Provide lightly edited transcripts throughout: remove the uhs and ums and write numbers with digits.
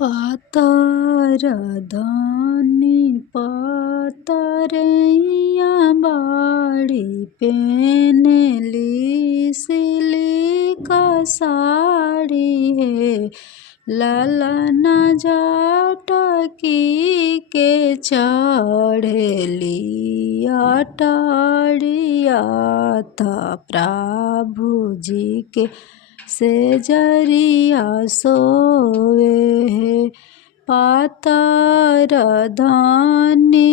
पातर धनी पातरैया बाड़ी पेनेली सिल्क साड़ी है ललना झटकी के चढ़ेली अटरिया था प्रभु जी के सेजरिया सोवे है पातर धनी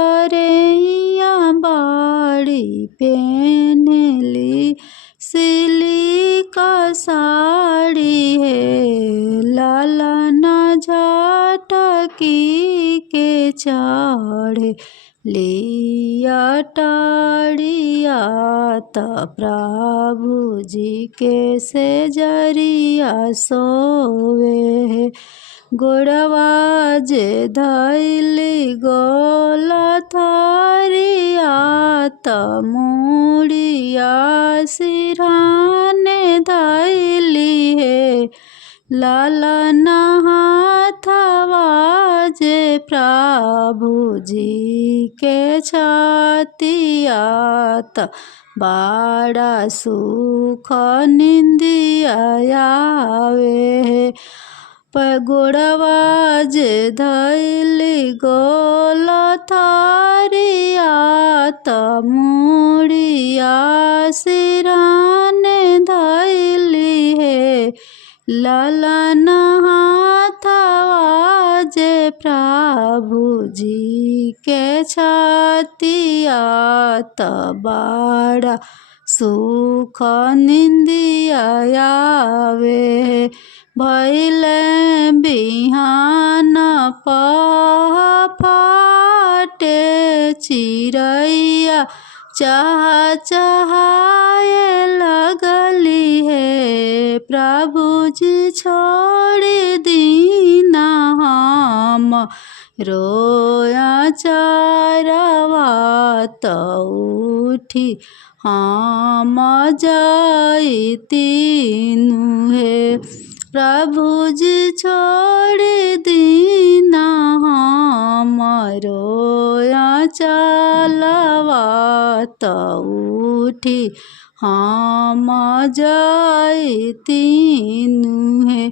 पातरैया बाड़ी पेनेली सिल्क साड़ी है ललना झटकी के चढ़े लिया टड़िया त प्रभु जी के सेजरिया सोवे है गोड़वा जे धैली गोल थरिया त मुड़िया सिरहाने धैली है ललना हाथवा जे प्रभु जी के छतिया त बड़ा सुख निंदिया आवे गोड़वा जे धैली गोल थरिया त मुड़िया सिरहाने धैली है ललना हाथवा जे प्रभु जी के छतिया त बड़ा सुख निंदिया आवे भैले बिहान फाटे चिड़ैया चाह चाहे लगली है प्रभु जी छोड़ दीना हम रोया चारवा त उठी हम जाइतीनु है प्रभु जी छोड़ दीना हम रोया चलवा त उठी हम जाइतीनु है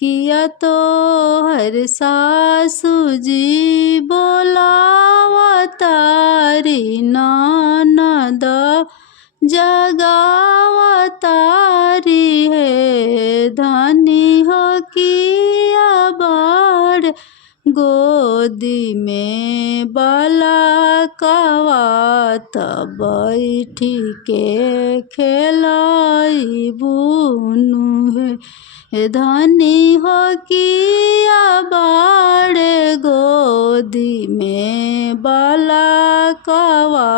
किया तो हर सासु जी बोलावतारी ननद जगावतारी है धनी हो किया बाड़ गोदी में बालकवा त बैठी के खेलाई बुनु है धनी हो किया बाड़े गोदी में बालकवा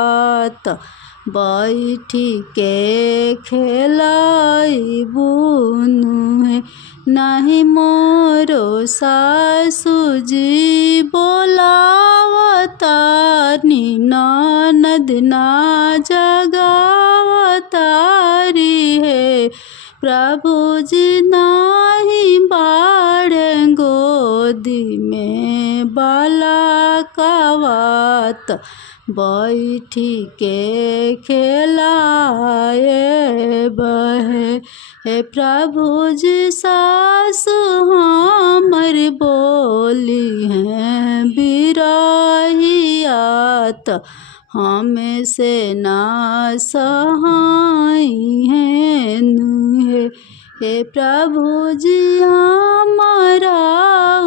त बैठी के खेलाई बुनु है नहीं मोरो सासु जी बोलावतारी ननद ना जगावतारी है प्रभु जी नहीं बाड़े गोदी में बालकवा त बैठी के खेलाए बहे हे प्रभु जी सासु हमर बोली हैं बिरहिया त हमें से ना सहाई हैं नुहे हे प्रभु जी हमारा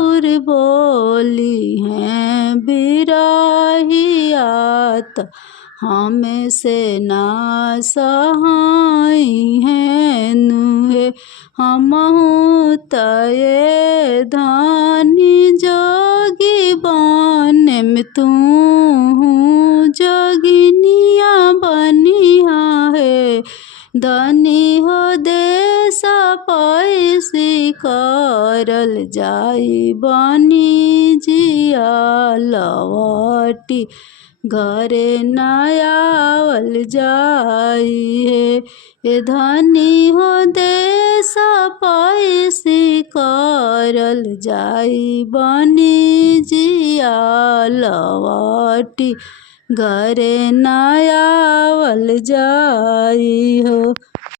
और बोली हैं बिरहिया त हमें से ना सहाई हैं नुहे हमहु तये धानी जोगी बने में तू जोगिनिया बनिया है धनी हो देश पैसी करल जाई बनी जिया लवटी घरे नयावल जाई है धनी हो देश पैसी कर करल जाई बनी जिया लवटी घरे न आवल जाई हो।